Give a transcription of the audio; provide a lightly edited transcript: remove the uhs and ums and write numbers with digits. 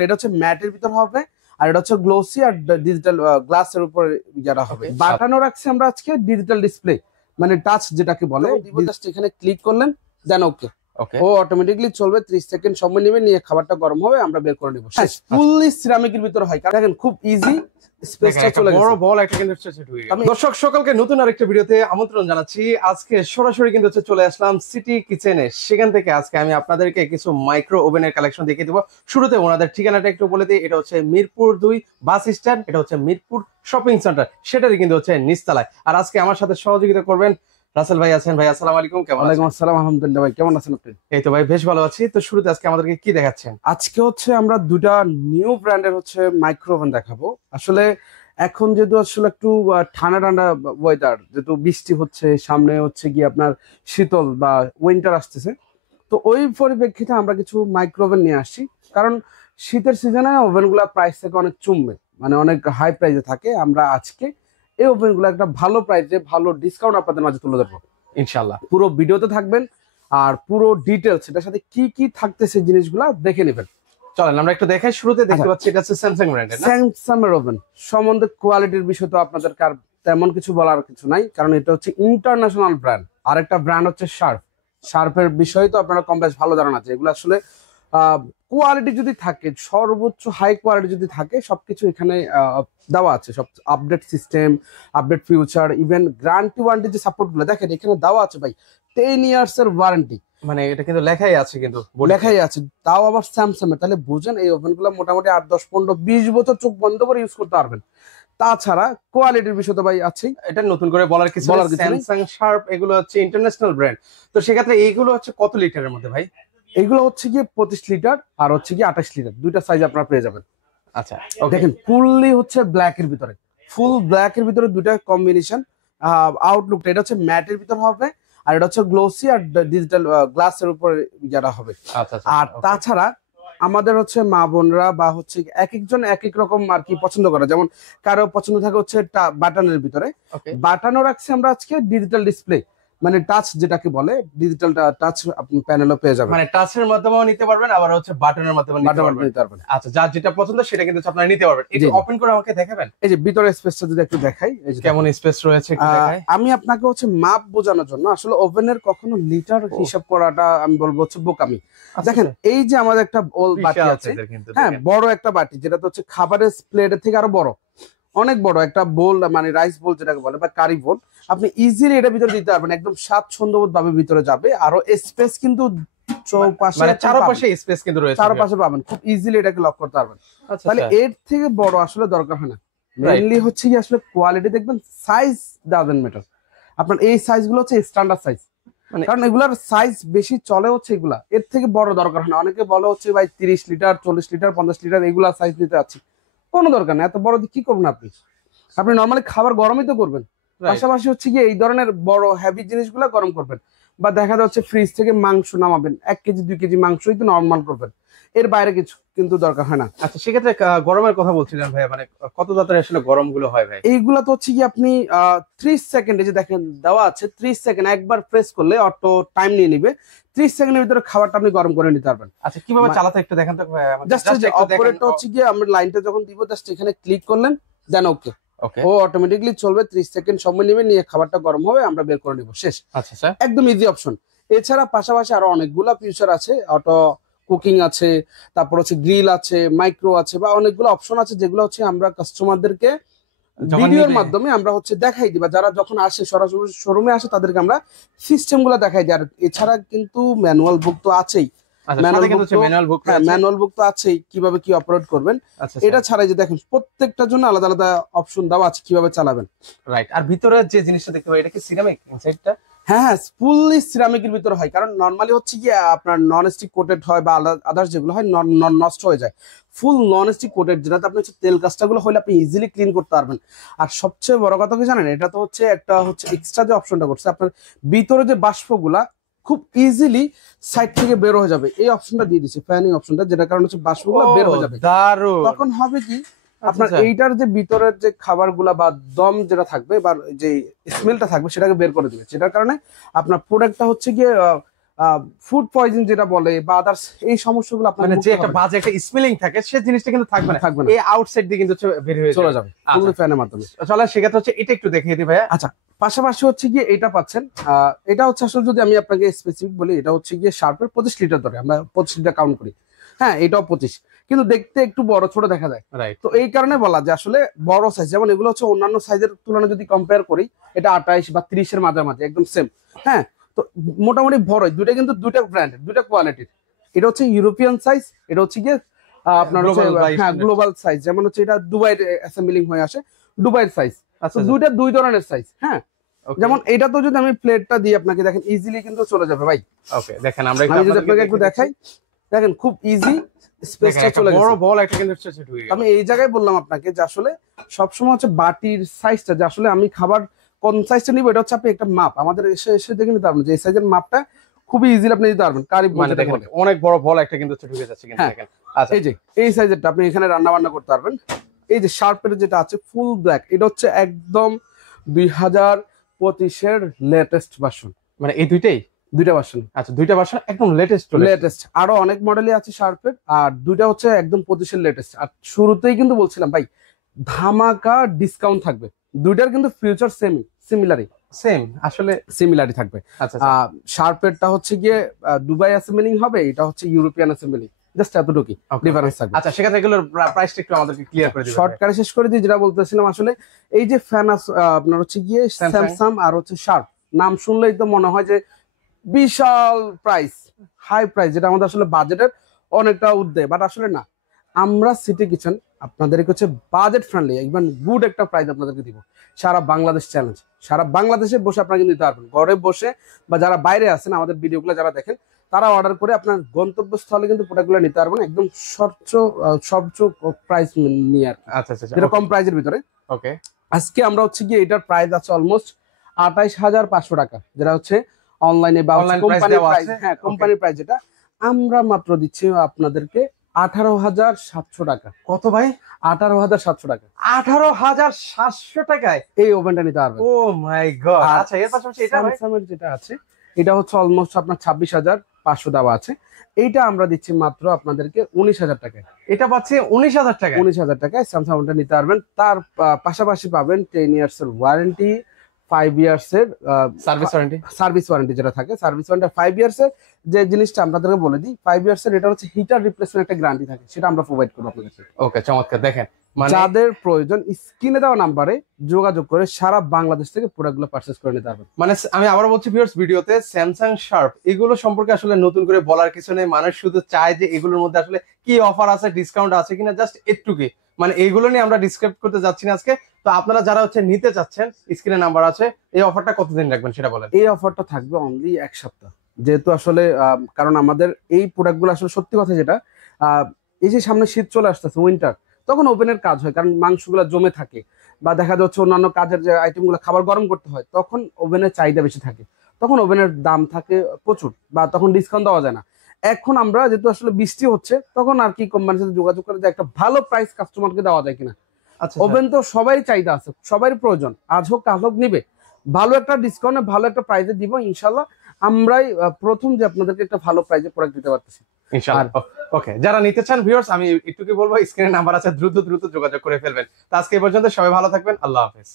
এটা হচ্ছে ম্যাটের ভিতর হবে আর এটা হচ্ছে গ্লোসি আর ডিজিটাল গ্লাসের উপর যারা হবে। বাটনও রাখছি আমরা আজকে ডিজিটাল ডিসপ্লে মানে টাচ যেটাকে বলে। জাস্ট এখানে ক্লিক করলেন দেন ওকে ও অটোমেটিকলি চলবে। 30 সেকেন্ড সময় নেবে, নিয়ে খাবারটা গরম হবে, আমরা বের করে নেব। ফুললি সিরামিকের ভিতর হয়, কারণ দেখেন খুব ইজি স্পেসটা চলে গেছে। বড় বল একটা কিন্তু আমি দর্শক সকলকে নতুন আরেকটা ভিডিওতে আমন্ত্রণ জানাচ্ছি। আজকে সরাসরি কিন্তু চলে আসলাম সিটি কিচেনে। সেখান থেকে আজকে আমি আপনাদেরকে কিছু মাইক্রো ওভেনের কালেকশন দেখিয়ে দেবো। শুরুতে ওনাদের ঠিকানাটা একটু বলে দিই। এটা হচ্ছে মিরপুর 2 বাস স্ট্যান্ড, এটা হচ্ছে মিরপুর শপিং সেন্টার, সেটারই কিন্তু নিচতলায়। আর আজকে আমার সাথে সহযোগিতা করবেন রাসেল ভাই আছেন। ভাই আসসালামু আলাইকুম, কেমন আছেন? ওয়ালাইকুম আসসালাম, আলহামদুলিল্লাহ। ভাই কেমন আছেন আপনি? এই তো ভাই বেশ ভালো আছি। তো শুরুতে আজকে আমাদেরকে কি দেখাচ্ছেন? আজকে হচ্ছে আমরা দুটা নিউ ব্র্যান্ডের হচ্ছে মাইক্রো ওভেন দেখাবো। আসলে এখন যেহেতু আসলে একটু ঠান্ডা ঠান্ডা ওয়েদার, যেহেতু বৃষ্টি হচ্ছে, সামনে হচ্ছে গিয়ে আপনার শীতল বা উইন্টার আসতেছে, তো ওই পরিপ্রেক্ষিতে আমরা কিছু মাইক্রো ওভেন নিয়ে আসছি। কারণ শীতের সিজনে ওভেনগুলো প্রাইস থেকে অনেক কমবে, মানে অনেক হাই প্রাইসে থাকে। আমরা আজকে এই ওভেনগুলো একটা ভালো প্রাইসে ভালো ডিসকাউন্ট আপনাদের মাঝে তুলে ধরবো ইনশাআল্লাহ। পুরো ভিডিওতে থাকবেন আর পুরো ডিটেলস এটার সাথে কি কি থাকতেছে জিনিসগুলো দেখে নেবেন। চলেন আমরা একটু দেখাই। শুরুতে দেখতে পাচ্ছি এটা হচ্ছে স্যামসাং ব্র্যান্ডের না? স্যামসাং এর ওভেন সম্বন্ধে কোয়ালিটির বিষয় তো আপনাদের কার তেমন কিছু বলার কিছু নাই, কারণ এটা হচ্ছে ইন্টারন্যাশনাল ব্র্যান্ড। আর একটা ব্র্যান্ড হচ্ছে শার্পের বিষয় তো আপনারা কম বেশ ভালো ধারণা আছে। এগুলো আসলে কোয়ালিটি যদি থাকে, সর্বোচ্চ হাই কোয়ালিটি যদি থাকে, সবকিছু এখানে দেওয়া আছে। সব update system, update future, even guarantee warranty যে সাপোর্ট গুলো দেখেন এখানে দেওয়া আছে ভাই। 10 ইয়ার্স এর ওয়ারেন্টি, মানে এটা কিন্তু লেখাই আছে, কিন্তু লেখাই আছে, তাও আবার স্যামসাং এর। তাহলে বুঝেন এই ওভেন গুলো মোটামুটি 8, 10, 15, 20 বছর চোখ বন্ধ করে ইউজ করতে পারবেন। তাছাড়া কোয়ালিটির বিষয় তো ভাই আছেই, এটা নতুন করে বলার কিছু নেই। স্যামসাং, শার্প এগুলো হচ্ছে ইন্টারন্যাশনাল ব্র্যান্ড। তো সেক্ষেত্রে এইগুলো হচ্ছে কত লিটারের মধ্যে ভাই? এগুলো হচ্ছে গিয়ে 25 লিটার আর হচ্ছে গিয়ে 28 লিটার, দুইটা সাইজ আপনারা পেয়ে যাবেন। আচ্ছা দেখেন ফুললি হচ্ছে ব্ল্যাক এর ভিতরে, ফুল ব্ল্যাক এর ভিতরে দুইটা কম্বিনেশন। আউটলুকটা এটা হচ্ছে ম্যাটের ভিতর হবে আর এটা হচ্ছে গ্লোসি আর ডিজিটাল গ্লাসের উপর যারা হবে। আর তাছাড়া আমাদের হচ্ছে মা বোনরা বা হচ্ছে এক একজন এক এক রকম আর কি পছন্দ করে। যেমন কারো পছন্দ থাকে হচ্ছে বাটনের ভিতরে, বাটনও রাখছি আমরা আজকে ডিজিটাল ডিসপ্লে মানে টাচ যেটাকে বলে, ডিজিটাল টাচ আপনি প্যানেলও পেয়ে যাবেন। মানে টাচের মাধ্যমেও নিতে পারবেন, আবার হচ্ছে বাটনের মাধ্যমে নিতে পারবেন। আচ্ছা, যার যেটা পছন্দ সেটা কিন্তু আপনারা নিতে পারবেন। একটু ওপেন করে আমাকে দেখাবেন। এই যে ভিতরে স্পেসটা যদি একটু দেখাই, এই যে কেমন স্পেস রয়েছে একটু দেখাই। আমি আপনাকে হচ্ছে মাপ বোঝানোর জন্য, আসলে ওভেনের কখনো লিটার হিসাব করাটা আমি বলবো হচ্ছে বোকামি। দেখেন এই যে আমাদের একটা বাটি আছে, হ্যাঁ বড় একটা বাটি, যেটা হচ্ছে খাবারের প্লেটের থেকে আরো বড়, অনেক বড় একটা বোল, মানে রাইস বোল যেটাকে বলে বা কারি বোল। আপনি ইজিলি এটা ভিতরে দিতে পারবেন, একদম স্বাচ্ছন্দ্যবোধ ভাবে ভিতরে যাবে। আরো স্পেস কিন্তু চারপাশে স্পেস কিন্তু রয়েছে, চারপাশে পাবেন, খুব ইজিলি এটাকে লক করতে পারবেন। তাহলে এর থেকে বড় আসলে দরকার হয় না। মেইনলি হচ্ছে কি আসলে কোয়ালিটি দেখবেন, সাইজ ডাজন্ট ম্যাটার। আপনার এই সাইজ গুলো হচ্ছে স্ট্যান্ডার্ড সাইজ, কারণ এগুলার সাইজ বেশি চলে হচ্ছে এগুলা, এর থেকে বড় দরকার হয় না। অনেকে বলে হচ্ছে ভাই 30 লিটার 40 লিটার 50 লিটার এগুলা সাইজ নিতে যাচ্ছি, কোনো দরকার নেই। এত বড় কি করবেন আপনি? আপনি নর্মালি খাবার গরমই তো করবেন, পাশাপাশি হচ্ছে কি এই ধরনের বড় হেভি জিনিসগুলো গরম করবেন। বা দেখা যাচ্ছে ফ্রিজ থেকে মাংস নামাবেন, 1 কেজি 2 কেজি মাংসই তো নর্মাল করবেন, এর বাইরে কিছু কিন্তু দরকার হয় না। আচ্ছা, সেক্ষেত্রে গরমের কথা বলছিলেন ভাই, মানে কত তাড়াতাড়ি আসলে গরম গুলো হয় ভাই? এইগুলা তো হচ্ছে কি আপনি 30 সেকেন্ডে যে দেখেন দেওয়া আছে, 30 সেকেন্ড একবার প্রেস করলে অটো টাইম নিয়ে নিবে। 30 সেকেন্ডের ভিতরে খাবারটা আপনি গরম করে নিতে পারবেন। আচ্ছা, কিভাবে চালাতে একটু দেখেন তো। জাস্ট অপারেটর হচ্ছে কি আমরা লাইনটা যখন দিব, জাস্ট এখানে ক্লিক করলেন দেন ওকে ও অটোমেটিকলি চলবে। 30 সেকেন্ড সময় নেবে, নিয়ে খাবারটা গরম হবে, আমরা বের করে নিব, শেষ। আচ্ছা স্যার, একদম ইজি অপশন। এছাড়া পাশাপাশি আরো অনেকগুলা ফিচার আছে, অটো কুকিং আছে, তারপর হচ্ছে গ্রিল আছে, মাইক্রো আছে, বা অনেকগুলো অপশন আছে যেগুলো হচ্ছে আমরা কাস্টমারদেরকে ভিডিওর মাধ্যমে আমরা হচ্ছে দেখাই দিই, বা যারা যখন আসে সরাসরি শোরুমে আসে তাদেরকে আমরা সিস্টেম গুলা দেখাই দিই। আর এছাড়া কিন্তু ম্যানুয়াল বুক তো আছেই, ম্যানুয়াল বুক তো আছেই কিভাবে কি অপারেট করবেন। এটা ছাড়াই যে দেখেন প্রত্যেকটার জন্য আলাদা আলাদা অপশন দেওয়া আছে কিভাবে চালাবেন। রাইট। আর ভিতরে যে জিনিসটা দেখতে পাই, এটা কি সিরামিক ইনসাইডটা? হ্যাঁ হ্যাঁ, ফুললি সিরামিকের ভিতরে হয়, কারণ নর্মালি হচ্ছে কি আপনার নন স্টিক কোটেড হয় বা আদার্স যেগুলো হয় নষ্ট হয়ে যায়। ফুল নন স্টিক কোটেড, যেটাতে আপনি হচ্ছে তেল কাজটাগুলো হলে আপনি ইজিলি ক্লিন করতে পারবেন। আর সবচেয়ে বড় কথা কি জানেন, এটা তো হচ্ছে একটা হচ্ছে এক্সট্রা যে অপশনটা করছে, আপনার ভিতরে যে বাষ্পগুলা খুব ইজিলি সাইড থেকে বের হয়ে যাবে, এই অপশনটা দিয়ে দিচ্ছে, ফ্যানিং অপশনটা, যেটা কারণে হচ্ছে বাষ্পগুলো বের হয়ে যাবে। তখন হবে কি আপনার এইটার যে ভিতরের যে খাবারগুলা বা দম যেটা থাকবে বা যে স্মেলটা থাকবে সেটাকে বের করে দিবে, যেটার কারণে আপনার প্রোডাক্টটা হচ্ছে গিয়ে ফুড পয়জন যেটা বলে বা আদার্স এই সমস্যাগুলো আপনার মানে যে একটা বাজে একটা স্মেলিং থাকে সে জিনিসটা কিন্তু থাকবে না, থাকবে না, এই আউটসাইড দিয়ে কিন্তু বের হয়ে চলে যাবে ফুল ফ্যানের মাধ্যমে। চলো সেক্ষেত্রে হচ্ছে এটা একটু দেখিয়ে দিই ভাইয়া। আচ্ছা, পাশাপাশি হচ্ছে গিয়ে এটা পাচ্ছেন, এটা হচ্ছে আসলে যদি আমি আপনাকে স্পেসিফিক বলি, এটা হচ্ছে গিয়ে শার্পের 25 লিটার ধরে, আমরা 25 লিটার কাউন্ট করি, হ্যাঁ এটাও 25, কিন্তু দেখতে একটু বড় ছোট দেখা যায়, রাইট। তো এই কারণে বলা যে আসলে বড় সাইজ, যেমন এগুলো হচ্ছে অন্যান্য সাইজের তুলনায় যদি কম্পেয়ার করি, এটা 28 বা 30 এর মাঝামাঝি একদম সেম, হ্যাঁ তো মোটামুটি বড়, দুইটা কিন্তু দুইটা ব্র্যান্ডের, দুইটা কোয়ালিটির। এটা হচ্ছে ইউরোপিয়ান সাইজ, এটা হচ্ছে গিয়ে আপনার হচ্ছে হ্যাঁ গ্লোবাল সাইজ, যেমন হচ্ছে এটা দুবাইয়ের অ্যাসেম্বলিং হয়ে আসে, দুবাইয়ের সাইজ, দুইটা দুই ধরনের সাইজ, হ্যাঁ যেমন এটা তো যদি আমি প্লেটটা দিই আপনাকে, দেখেন ইজিলি কিন্তু চলে যাবে ভাই। ওকে দেখেন, আমরা যদি আপনাকে একটু দেখাই, দেখেন খুব ইজি স্পেসটা চলে গেছে, বড় বল একটা কিন্তু ঢুকে গেল। আমি এই জায়গায় বললাম আপনাকে যে আসলে সবসময় হচ্ছে বাটির সাইজটা, যে আসলে আমি খাবার কোন সাইজটা নিব, এটা হচ্ছে আপনি একটা মাপ আমাদের এসে এসে দেখে নিতে পারবেন যে এই সাইজের মাপটা খুবই ইজিলি আপনি দিতে পারবেন। কারি মানে দেখেন অনেক বড় বল একটা কিন্তু ঢুকে যাচ্ছে কিন্তু দেখেন। আচ্ছা, এই যে এই সাইজেরটা আপনি এখানে রান্না বান্না করতে পারবেন। এই যে শার্পের যেটা আছে ফুল ব্ল্যাক, এটা হচ্ছে একদম 2025 এর লেটেস্ট ভার্সন, মানে এই দুইটা ভার্সন। আচ্ছা, দুইটা ভার্সন একদম লেটেস্ট, আরো অনেক মডেলই আছে শার্পের, আর দুইটা হচ্ছে একদম 25 এর লেটেস্ট। আর শুরুতেই কিন্তু বলছিলাম ভাই ধামাকা ডিসকাউন্ট থাকবে, দুইটার কিন্তু ফিউচার সিমিলারই থাকবে। আচ্ছা, শার্পেরটা হচ্ছে গিয়ে দুবাই অ্যাসেম্বলিং হবে, এটা হচ্ছে ইউরোপিয়ান অ্যাসেম্বলিং, জাস্ট এতটুকুই ডিফারেন্স থাকবে। আচ্ছা, সেক্ষেত্রে এগুলোর প্রাইসটা একটু আমাদেরকে ক্লিয়ার করে দিবেন। শর্টকাটে শেষ করে দিই, যেটা বলতেছিলাম আসলে এই যে ফ্যান আপনার হচ্ছে গিয়ে স্যামসাং আর হচ্ছে শার্প, নাম শুনলেই তো মনে হয় যে বিশাল প্রাইস, হাই প্রাইস, যেটা আমাদের আসলে বাজেটের অনেকটা ঊর্ধ্বে, বাট আসলে না, আমরা সিটি কিচেন আপনাদেরকে হচ্ছে বাজেট ফ্রেন্ডলি ইভেন গুড একটা প্রাইস আপনাদেরকে দিব। সারা বাংলাদেশ চ্যালেঞ্জ, সারা বাংলাদেশে বসে আপনারা কিন্তু দিতে পারবেন, ঘরে বসে, বা যারা বাইরে আছেন আমাদের ভিডিওগুলো যারা দেখেন, তারা অর্ডার করে আপনার গন্তব্যস্থলে কিন্তু প্রোডাক্টগুলো নিতে পারবেন একদম সর্বোচ্চ প্রাইস নিয়ে আর। আচ্ছা, যেটা কম প্রাইসের ভিতরে। ওকে, আজকে আমরা হচ্ছে গিয়ে এটার প্রাইস আছে অলমোস্ট 28,500 টাকা, যেটা হচ্ছে অনলাইনে বা কোম্পানির প্রাইস, হ্যাঁ কোম্পানির প্রাইস, যেটা আমরা মাত্র দিচ্ছি আপনাদেরকে 18,700 টাকা। কত ভাই? 18,700 টাকা। 18,700 টাকায় এই ওভেনটা নিতে পারবেন। ও মাই গড। আচ্ছা, এর পাশাপাশি এটা স্যামসাংয়ের যেটা আছে, এটা হচ্ছে অলমোস্ট আপনার 26,500 দেওয়া আছে, এইটা আমরা দিচ্ছি মাত্র আপনাদেরকে 19,000 টাকায়। এটা পাচ্ছে 19,000 টাকা। 19,000 টাকায় স্যামসাং ওটা নিতে পারবেন। তার পাশাপাশি পাবেন 10 ইয়ার্স এর ওয়ারেন্টি, 5 ইয়ার্স এর সার্ভিস ওয়ারেন্টি যেটা থাকে, সার্ভিস ওয়ারেন্টি 5 ইয়ার্স এর। যে জিনিসটা আপনাদেরকে বলে দিই, 5 ইয়ার্স এর এটা হচ্ছে হিটার রিপ্লেসমেন্ট একটা গ্যারান্টি থাকে, সেটা আমরা প্রোভাইড করব আপনাদেরকে। ওকে, চমৎকার। দেখেন, যাদের প্রয়োজন স্ক্রিনে দেওয়া নাম্বারে যোগাযোগ করে সারা বাংলাদেশ থেকে প্রোডাক্টগুলো পারচেজ করে নিতে পারবেন। মানে আমি আবার বলছি ভিউয়ার্স, ভিডিওতে স্যামসাং শার্প এগুলো সম্পর্কে আসলে নতুন করে বলার কিছু নেই, মানুষ শুধু চায় যে এগুলোর মধ্যে আসলে কি অফার আছে, ডিসকাউন্ট আছে কিনা, জাস্ট একটুকি, মানে এইগুলো নিয়ে আমরা ডিসক্রাইব করতে যাচ্ছি না আজকে। তো আপনারা যারা হচ্ছে নিতে চাচ্ছেন, স্ক্রিনে নাম্বার আছে, এই অফারটা কতদিন রাখবেন সেটা বলেন। এই অফারটা থাকবে অনলি 1 সপ্তাহ, যেহেতু আসলে কারণ আমাদের এই প্রোডাক্টগুলো আসলে সত্যি কথা যেটা, এই যে সামনে শীত চলে আসতেছে, উইন্টার, তখন ওভেনের কাজ হয়, কারণ মাংসগুলো জমে থাকে, বা দেখা যাচ্ছে অন্যান্য কাজের যে আইটেমগুলো খাবার গরম করতে হয়, তখন ওভেনের চাহিদা বেশি থাকে, তখন ওভেনের দাম থাকে প্রচুর, বা তখন ডিসকাউন্ট দেওয়া যায় না। এখন আমরা যেহেতু আসলে বৃষ্টি হচ্ছে, তখন আর কি কোম্পানির সাথে যোগাযোগ করে যে একটা ভালো প্রাইস কাস্টমারকে দেওয়া যায় কিনা। আচ্ছা, ওভেন তো সবাই চাহিদা আছে, সবাই প্রয়োজন, আজ হোক কাল হোক নিবে, ভালো একটা ডিসকাউন্টে ভালো একটা প্রাইসে দিব ইনশাল্লাহ। আমরাই প্রথম যে আপনাদেরকে একটা ভালো প্রাইসে প্রোডাক্ট দিতে পারতেছি ইনশাআল্লাহ। ওকে, যারা নিতে চান ভিউয়ার্স, আমি একটু কি বলবো, স্ক্রিনে নাম্বার আছে, দ্রুত যোগাযোগ করে ফেলবেন। তো আজকে এই পর্যন্ত, সবাই ভালো থাকবেন, আল্লাহ হাফেজ।